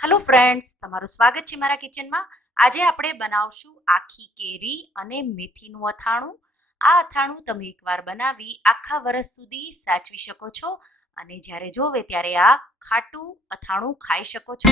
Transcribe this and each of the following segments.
Hello friends, તમારું સ્વાગત છે મારા કિચનમાં. આજે આપણે બનાવશું આખી કેરી અને મેથીનું અથાણું. આ અથાણું તમે એકવાર બનાવી આખા વર્ષ સુધી સાચવી શકો છો અને જ્યારે જોવે ત્યારે આ ખાટું અથાણું ખાઈ શકો છો.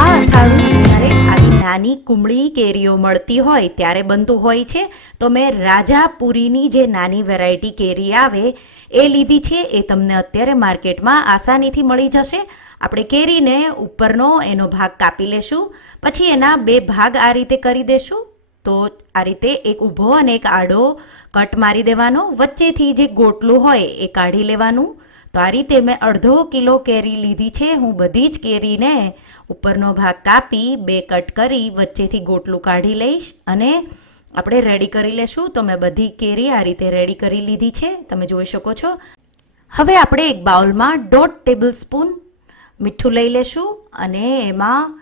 આ અથાણું જ્યારે આવી નાની કુમળી કેરીઓ મળતી હોય ત્યારે બનતું હોય છે. તો મેં રાજાપુરીની જે નાની વેરાયટી કેરી આવે એ લીધી છે. એ તમને અત્યારે માર્કેટમાં આસાનીથી મળી જશે. આપણે કેરીને ઉપરનો એનો ભાગ કાપી લેશું, પછી એના બે ભાગ આ રીતે કરી દેશું. તો આ રીતે એક ઊભો અને એક આડો કટ મારી દેવાનો, વચ્ચેથી જે ગોટલું હોય એ કાઢી લેવાનું. તો આ રીતે મેં અડધો કિલો કેરી લીધી છે. હું બધી જ કેરીને ઉપરનો ભાગ કાપી બે કટ કરી વચ્ચેથી ગોટલું કાઢી લઈશ અને આપણે રેડી કરી લેશું. તો મેં બધી કેરી આ રીતે રેડી કરી લીધી છે, તમે જોઈ શકો છો. હવે આપણે એક બાઉલમાં 1.5 ટેબલ સ્પૂન મીઠું લઈ લેશું અને એમાં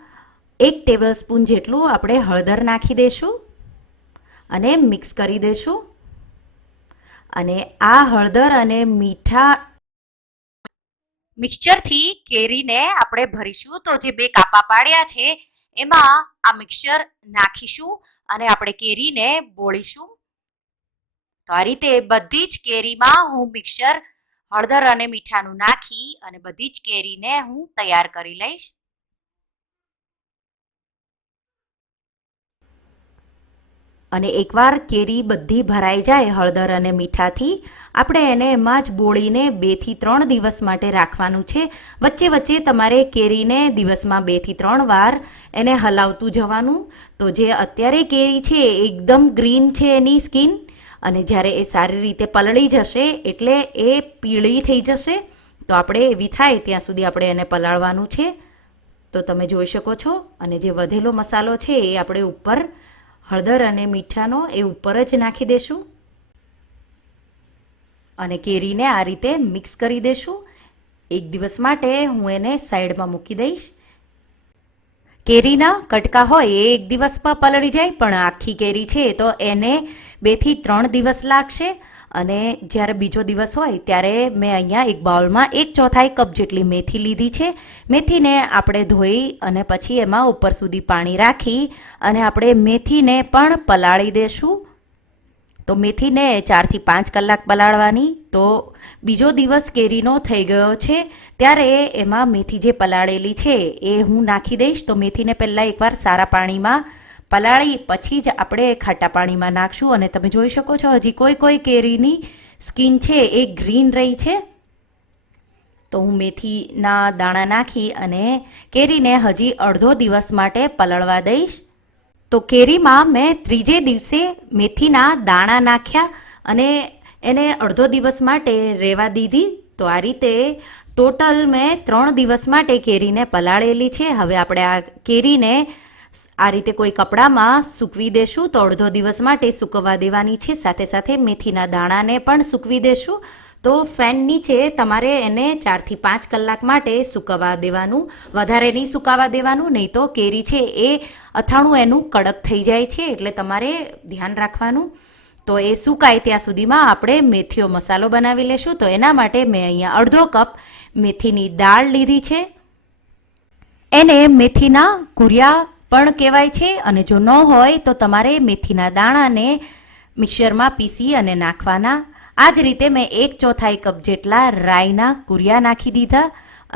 1 ટેબલ સ્પૂન જેટલું આપણે હળદર નાખી દઈશું અને મિક્સ કરી દઈશું. અને આ હળદર અને મીઠા મિક્સચરથી કેરીને આપણે ભરીશું. તો જે બે કાપા પાડ્યા છે એમાં આ મિક્સચર નાખીશું અને આપણે કેરીને બોળીશું. તો આ રીતે બધી જ કેરીમાં હું મિક્સચર હળદર અને મીઠાનું નાખી અને બધી જ કેરીને હું તૈયાર કરી લઈશ. અને એકવાર કેરી બધી ભરાઈ જાય હળદર અને મીઠાથી, આપણે એને એમાં જ બોળીને 2 થી 3 દિવસ માટે રાખવાનું છે. વચ્ચે વચ્ચે તમારે કેરીને દિવસમાં 2 થી 3 વાર એને હલાવતું જવાનું. તો જે અત્યારે કેરી છે એકદમ ગ્રીન છે એની સ્કિન, અને જ્યારે એ સારી રીતે પલળી જશે એટલે એ પીળી થઈ જશે. તો આપણે એવી થાય ત્યાં સુધી આપણે એને પલાળવાનું છે. તો તમે જોઈ શકો છો. અને જે વધેલો મસાલો છે એ આપણે ઉપર હળદર અને મીઠાનો એ ઉપર જ નાખી દેશું અને કેરીને આ રીતે મિક્સ કરી દેશું. એક દિવસ માટે હું એને સાઈડમાં મૂકી દઈશ. કેરીના કટકા હોય એ એક દિવસમાં પલળી જાય, પણ આખી કેરી છે તો એને 2 થી 3 દિવસ લાગશે. અને જ્યારે બીજો દિવસ હોય ત્યારે મેં અહીંયા એક બાઉલમાં 1/4 કપ જેટલી મેથી લીધી છે. મેથીને આપણે ધોઈ અને પછી એમાં ઉપર સુધી પાણી રાખી અને આપણે મેથીને પણ પલાળી દેશું. તો મેથીને 4 થી 5 કલાક પલાળવાની. તો બીજો દિવસ કેરીનો થઈ ગયો છે ત્યારે એમાં મેથી જે પલાળેલી છે એ હું નાખી દઈશ. તો મેથીને પહેલાં એકવાર સારા પાણીમાં પલાળી પછી જ આપણે ખાટા પાણીમાં નાખશું. અને તમે જોઈ શકો છો હજી કોઈ કેરીની સ્કિન છે એ ગ્રીન રહી છે. તો હું મેથીના દાણા નાખી અને કેરીને હજી અડધો દિવસ માટે પલળવા દઈશ. તો કેરીમાં મેં ત્રીજે દિવસે મેથીના દાણા નાખ્યા અને એને અડધો દિવસ માટે રહેવા દીધી. તો આ રીતે ટોટલ મેં 3 દિવસ માટે કેરીને પલાળેલી છે. હવે આપણે આ કેરીને આ રીતે કોઈ કપડામાં સૂકવી દેશું. તો અડધો દિવસ માટે સૂકવવા દેવાની છે. સાથે સાથે મેથીના દાણાને પણ સૂકવી દેશું. તો ફેન નીચે તમારે એને 4 થી 5 કલાક માટે સૂકવવા દેવાનું, વધારે નહીં સુકાવા દેવાનું, નહીં તો કેરી છે એ અથાણું એનું કડક થઈ જાય છે. એટલે તમારે ધ્યાન રાખવાનું. તો એ સુકાય ત્યાં સુધીમાં આપણે મેથીનો મસાલો બનાવી લેશું. તો એના માટે મેં અહીંયા અડધો કપ મેથીની દાળ લીધી છે. એને મેથીના કુરિયા પણ કહેવાય છે. અને જો ન હોય તો તમારે મેથીના દાણાને મિક્સરમાં પીસી અને નાખવાના. આ જ રીતે મેં 1/4 કપ જેટલા રાઈના કુરિયા નાખી દીધા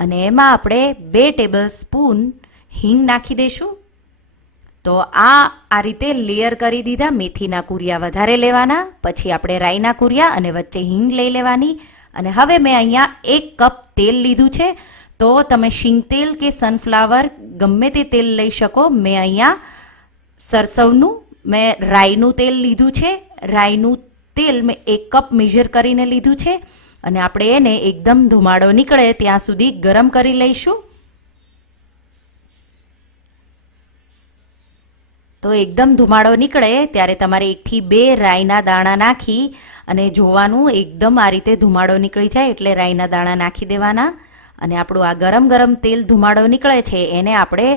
અને એમાં આપણે 2 ટેબલ સ્પૂન હિંગ નાખી દઈશું. તો આ રીતે લેયર કરી દીધા. મેથીના કુરિયા વધારે લેવાના, પછી આપણે રાઈના કુરિયા અને વચ્ચે હિંગ લઈ લેવાની. અને હવે મેં અહીંયા 1 કપ તેલ લીધું છે. તો તમે શીંગ તેલ કે સનફ્લાવર ગમે તે તેલ લઈ શકો. મેં અહીંયા સરસવનું રાઈનું તેલ લીધું છે. રાઈનું તેલ મેં 1 કપ મેજર કરીને લીધું છે. અને આપણે એને એકદમ ધુમાડો નીકળે ત્યાં સુધી ગરમ કરી લઈશું. તો એકદમ ધુમાડો નીકળે ત્યારે તમારે 1 થી 2 રાઈના દાણા નાખી અને જોવાનું. એકદમ આ રીતે ધુમાડો નીકળી જાય એટલે રાઈના દાણા નાખી દેવાના. અને આપણું આ ગરમ ગરમ તેલ ધુમાડો નીકળે છે એને આપણે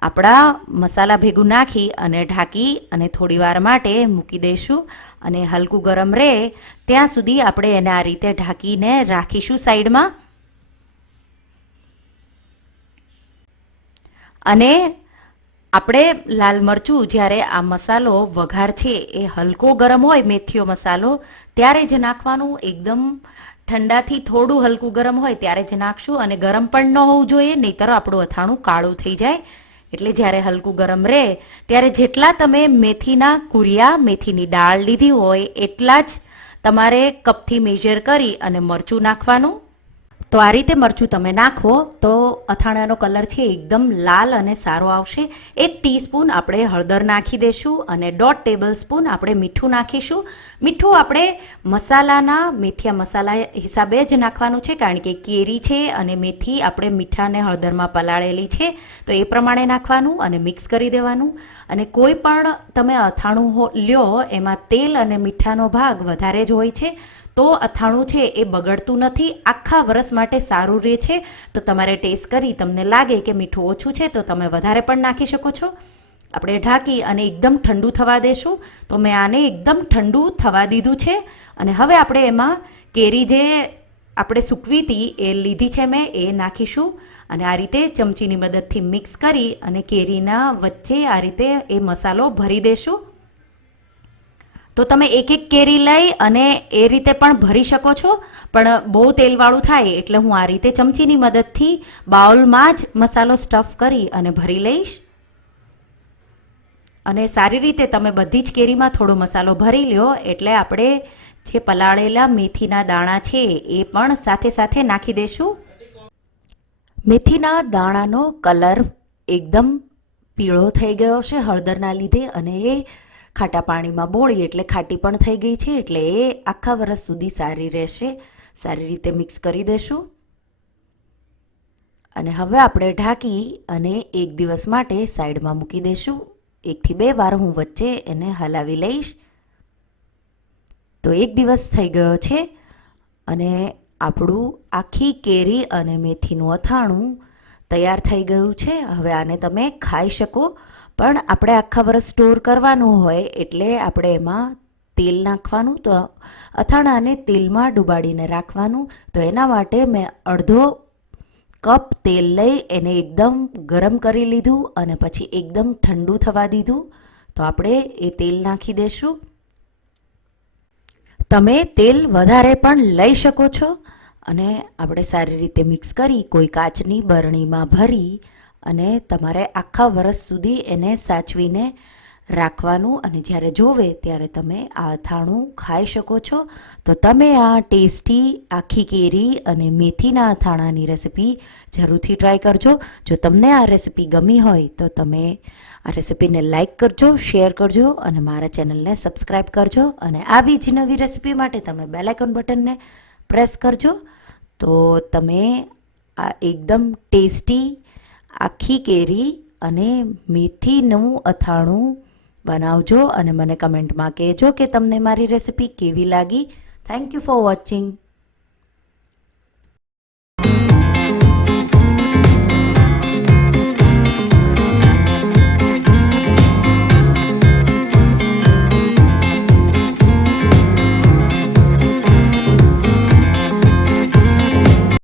આપણા મસાલા ભેગું નાખી અને ઢાંકી અને થોડી વાર માટે મૂકી દઈશું અને હલકું ગરમ રહે ત્યાં સુધી આપણે એને આ રીતે ઢાંકીને રાખીશું સાઈડમાં. અને આપણે લાલ મરચું જ્યારે આ મસાલો વઘાર છે એ હલકો ગરમ હોય મેથીયો મસાલો ત્યારે જ નાખવાનું. એકદમ ઠંડાથી થોડું હલકું ગરમ હોય ત્યારે જ નાખશું અને ગરમ પણ ન હોવું જોઈએ, નહીંતર આપણું અથાણું કાળું થઈ જાય. એટલે જ્યારે હલકું ગરમ રહે ત્યારે જેટલા તમે મેથીના કુરિયા મેથીની દાળ લીધી હોય એટલા જ તમારે કપથી મેજર કરી અને મરચું નાખવાનું. તો આ રીતે મરચું તમે નાખો તો અથાણાનો કલર છે એકદમ લાલ અને સારો આવશે. 1 ટીસ્પૂન આપણે હળદર નાખી દઈશું અને 1.5 ટેબલસ્પૂન આપણે મીઠું નાખીશું. મીઠું આપણે મસાલાના મેથીયા મસાલા હિસાબે જ નાખવાનું છે, કારણ કે કેરી છે અને મેથી આપણે મીઠાને હળદરમાં પલાળેલી છે, તો એ પ્રમાણે નાખવાનું અને મિક્સ કરી દેવાનું. અને કોઈ પણ તમે અથાણું લ્યો એમાં તેલ અને મીઠાનો ભાગ વધારે જ હોય છે, તો અથાણું છે એ બગડતું નથી, આખા વર્ષ માટે સારું રહે છે. તો તમારે ટેસ્ટ કરી તમને લાગે કે મીઠું ઓછું છે તો તમે વધારે પણ નાખી શકો છો. આપણે ઢાંકી અને એકદમ ઠંડુ થવા દેશું. તો મેં આને એકદમ ઠંડુ થવા દીધું છે અને હવે આપણે એમાં કેરી જે આપણે સૂકવી હતી એ લીધી છે મેં, એ નાખીશું અને આ રીતે ચમચીની મદદથી મિક્સ કરી અને કેરીના વચ્ચે આ રીતે એ મસાલો ભરી દેશું. તો તમે એક એક કેરી લઈ અને એ રીતે પણ ભરી શકો છો, પણ બહુ તેલવાળું થાય એટલે હું આ રીતે ચમચીની મદદથી બાઉલમાં જ મસાલો સ્ટફ કરી અને ભરી લઈશ. અને સારી રીતે તમે બધી જ કેરીમાં થોડો મસાલો ભરી લ્યો એટલે આપણે જે પલાળેલા મેથીના દાણા છે એ પણ સાથે સાથે નાખી દઈશું. મેથીના દાણાનો કલર એકદમ પીળો થઈ ગયો છે હળદરના લીધે અને એ ખાટા પાણીમાં બોળી એટલે ખાટી પણ થઈ ગઈ છે, એટલે એ આખા વર્ષ સુધી સારી રહેશે. સારી રીતે મિક્સ કરી દઈશું અને હવે આપણે ઢાંકી અને 1 દિવસ માટે સાઈડમાં મૂકી દઈશું. 1 થી 2 વાર હું વચ્ચે એને હલાવી લઈશ. તો 1 દિવસ થઈ ગયો છે અને આપણું આખી કેરી અને મેથીનું અથાણું તૈયાર થઈ ગયું છે. હવે આને તમે ખાઈ શકો, પણ આપણે આખા વર્ષ સ્ટોર કરવાનું હોય એટલે આપણે એમાં તેલ નાખવાનું. તો અથાણાને તેલમાં ડુબાડીને રાખવાનું. તો એના માટે મેં અડધો કપ તેલ લઈ એને એકદમ ગરમ કરી લીધું અને પછી એકદમ ઠંડુ થવા દીધું. તો આપણે એ તેલ નાખી દઈશું. તમે તેલ વધારે પણ લઈ શકો છો અને આપણે સારી રીતે મિક્સ કરી કોઈ કાચની બરણીમાં ભરી અને તમારે આખા વર્ષ સુધી એને સાચવીને રાખવાનું અને જ્યારે જોવે ત્યારે તમે આ અથાણું ખાઈ શકો છો. તો તમે આ ટેસ્ટી આખી કેરી અને મેથીના અથાણાની રેસિપી જરૂરથી ટ્રાય કરજો. જો તમને આ રેસિપી ગમી હોય તો તમે આ રેસિપીને લાઈક કરજો, શેર કરજો અને મારા ચેનલને સબસ્ક્રાઈબ કરજો. અને આવી જ નવી રેસિપી માટે તમે બેલ આઇકોન બટનને પ્રેસ કરજો. તો તમે આ એકદમ ટેસ્ટી આખી કેરી અને મેથીનું અથાણું બનાવજો અને મને કમેન્ટમાં કહેજો કે તમને મારી રેસિપી કેવી લાગી. Thank you for watching.